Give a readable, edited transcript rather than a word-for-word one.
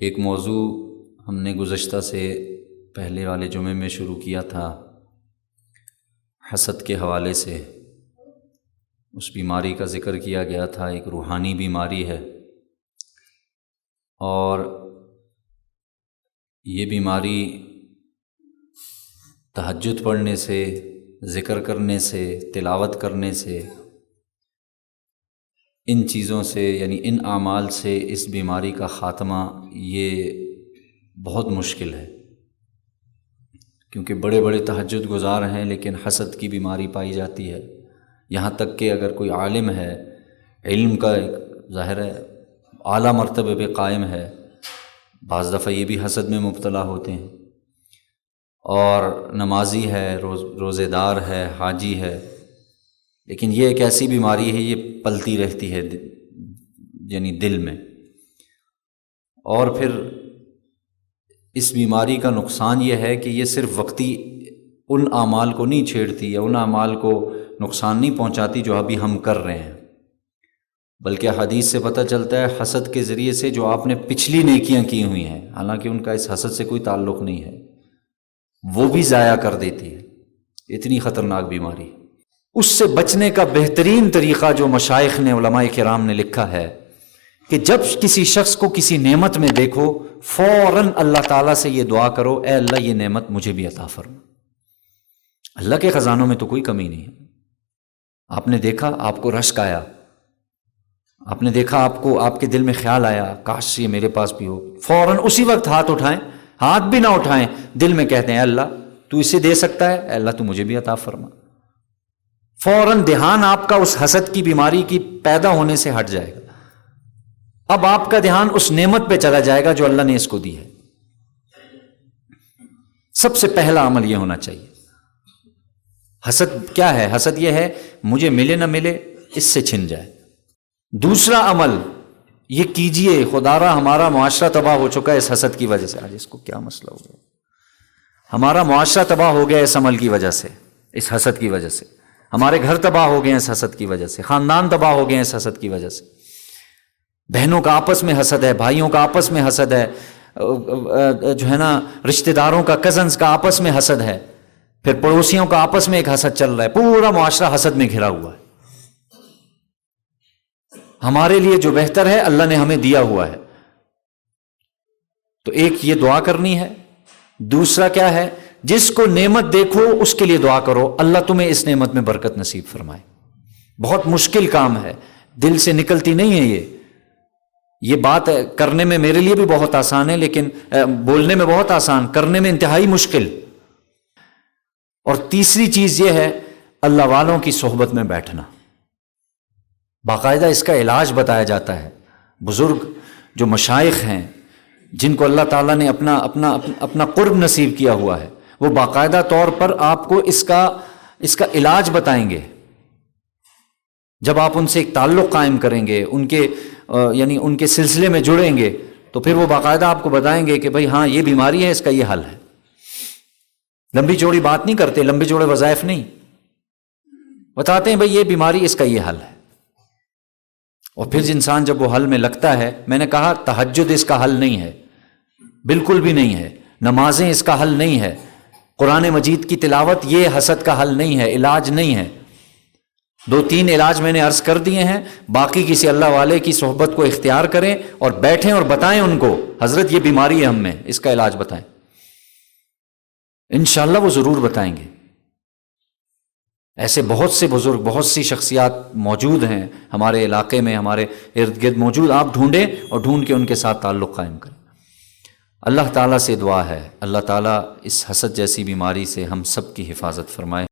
ایک موضوع ہم نے گزشتہ سے پہلے والے جمعے میں شروع کیا تھا، حسد کے حوالے سے۔ اس بیماری کا ذکر کیا گیا تھا، ایک روحانی بیماری ہے، اور یہ بیماری تہجد پڑھنے سے، ذکر کرنے سے، تلاوت کرنے سے، ان چیزوں سے یعنی ان اعمال سے اس بیماری کا خاتمہ یہ بہت مشکل ہے، کیونکہ بڑے بڑے تہجد گزار ہیں لیکن حسد کی بیماری پائی جاتی ہے۔ یہاں تک کہ اگر کوئی عالم ہے، علم کا ایک ظاہر ہے اعلیٰ مرتبے پہ قائم ہے، بعض دفعہ یہ بھی حسد میں مبتلا ہوتے ہیں، اور نمازی ہے، روزے دار ہے، حاجی ہے، لیکن یہ ایک ایسی بیماری ہے، یہ پلتی رہتی ہے یعنی دل میں۔ اور پھر اس بیماری کا نقصان یہ ہے کہ یہ صرف وقتی ان اعمال کو نہیں چھیڑتی یا ان اعمال کو نقصان نہیں پہنچاتی جو ابھی ہم کر رہے ہیں، بلکہ حدیث سے پتہ چلتا ہے حسد کے ذریعے سے جو آپ نے پچھلی نیکیاں کی ہوئی ہیں، حالانکہ ان کا اس حسد سے کوئی تعلق نہیں ہے، وہ بھی ضائع کر دیتی ہے۔ اتنی خطرناک بیماری۔ اس سے بچنے کا بہترین طریقہ جو مشائخ نے، علماء کرام نے لکھا ہے کہ جب کسی شخص کو کسی نعمت میں دیکھو، فوراً اللہ تعالیٰ سے یہ دعا کرو، اے اللہ یہ نعمت مجھے بھی عطا فرما۔ اللہ کے خزانوں میں تو کوئی کمی نہیں ہے۔ آپ نے دیکھا، آپ کو رشک آیا، آپ نے دیکھا، آپ کے دل میں خیال آیا کاش یہ میرے پاس بھی ہو، فوراً اسی وقت ہاتھ اٹھائیں، ہاتھ بھی نہ اٹھائیں، دل میں کہتے ہیں اے اللہ تو اسے دے سکتا ہے، اے اللہ تو مجھے بھی عطا فرما۔ فوراً دھیان آپ کا اس حسد کی بیماری کی پیدا ہونے سے ہٹ جائے گا۔ اب آپ کا دھیان اس نعمت پہ چلا جائے گا جو اللہ نے اس کو دی ہے۔ سب سے پہلا عمل یہ ہونا چاہیے۔ حسد کیا ہے؟ حسد یہ ہے مجھے ملے نہ ملے اس سے چھن جائے۔ دوسرا عمل یہ کیجئے، خدارا ہمارا معاشرہ تباہ ہو چکا ہے اس حسد کی وجہ سے۔ آج اس کو کیا مسئلہ ہو گیا؟ ہمارا معاشرہ تباہ ہو گیا اس عمل کی وجہ سے، اس حسد کی وجہ سے۔ ہمارے گھر تباہ ہو گئے ہیں اس حسد کی وجہ سے، خاندان تباہ ہو گئے ہیں اس حسد کی وجہ سے، بہنوں کا آپس میں حسد ہے، بھائیوں کا آپس میں حسد ہے، جو ہے نا رشتہ داروں کا، کزنز کا آپس میں حسد ہے، پھر پڑوسیوں کا آپس میں ایک حسد چل رہا ہے، پورا معاشرہ حسد میں گھرا ہوا ہے۔ ہمارے لیے جو بہتر ہے اللہ نے ہمیں دیا ہوا ہے، تو ایک یہ دعا کرنی ہے۔ دوسرا کیا ہے؟ جس کو نعمت دیکھو اس کے لیے دعا کرو، اللہ تمہیں اس نعمت میں برکت نصیب فرمائے۔ بہت مشکل کام ہے، دل سے نکلتی نہیں ہے یہ بات کرنے میں میرے لیے بھی بہت آسان ہے، لیکن بولنے میں بہت آسان، کرنے میں انتہائی مشکل۔ اور تیسری چیز یہ ہے اللہ والوں کی صحبت میں بیٹھنا۔ باقاعدہ اس کا علاج بتایا جاتا ہے۔ بزرگ جو مشائخ ہیں، جن کو اللہ تعالیٰ نے اپنا قرب نصیب کیا ہوا ہے، وہ باقاعدہ طور پر آپ کو اس کا علاج بتائیں گے۔ جب آپ ان سے ایک تعلق قائم کریں گے، ان کے سلسلے میں جڑیں گے، تو پھر وہ باقاعدہ آپ کو بتائیں گے کہ بھائی ہاں یہ بیماری ہے، اس کا یہ حل ہے۔ لمبی چوڑی بات نہیں کرتے، لمبے چوڑے وظائف نہیں، بتاتے ہیں بھائی یہ بیماری، اس کا یہ حل ہے۔ اور پھر انسان جب وہ حل میں لگتا ہے، میں نے کہا تہجد اس کا حل نہیں ہے، بالکل بھی نہیں ہے، نمازیں اس کا حل نہیں ہے، قرآن مجید کی تلاوت یہ حسد کا حل نہیں ہے، علاج نہیں ہے۔ 2-3 علاج میں نے عرض کر دیے ہیں، باقی کسی اللہ والے کی صحبت کو اختیار کریں اور بیٹھیں اور بتائیں ان کو حضرت یہ بیماری ہے ہم میں، اس کا علاج بتائیں، انشاءاللہ وہ ضرور بتائیں گے۔ ایسے بہت سے بزرگ، بہت سی شخصیات موجود ہیں ہمارے علاقے میں، ہمارے ارد گرد موجود، آپ ڈھونڈیں اور ڈھونڈ کے ان کے ساتھ تعلق قائم کریں۔ اللہ تعالیٰ سے دعا ہے اللہ تعالیٰ اس حسد جیسی بیماری سے ہم سب کی حفاظت فرمائے۔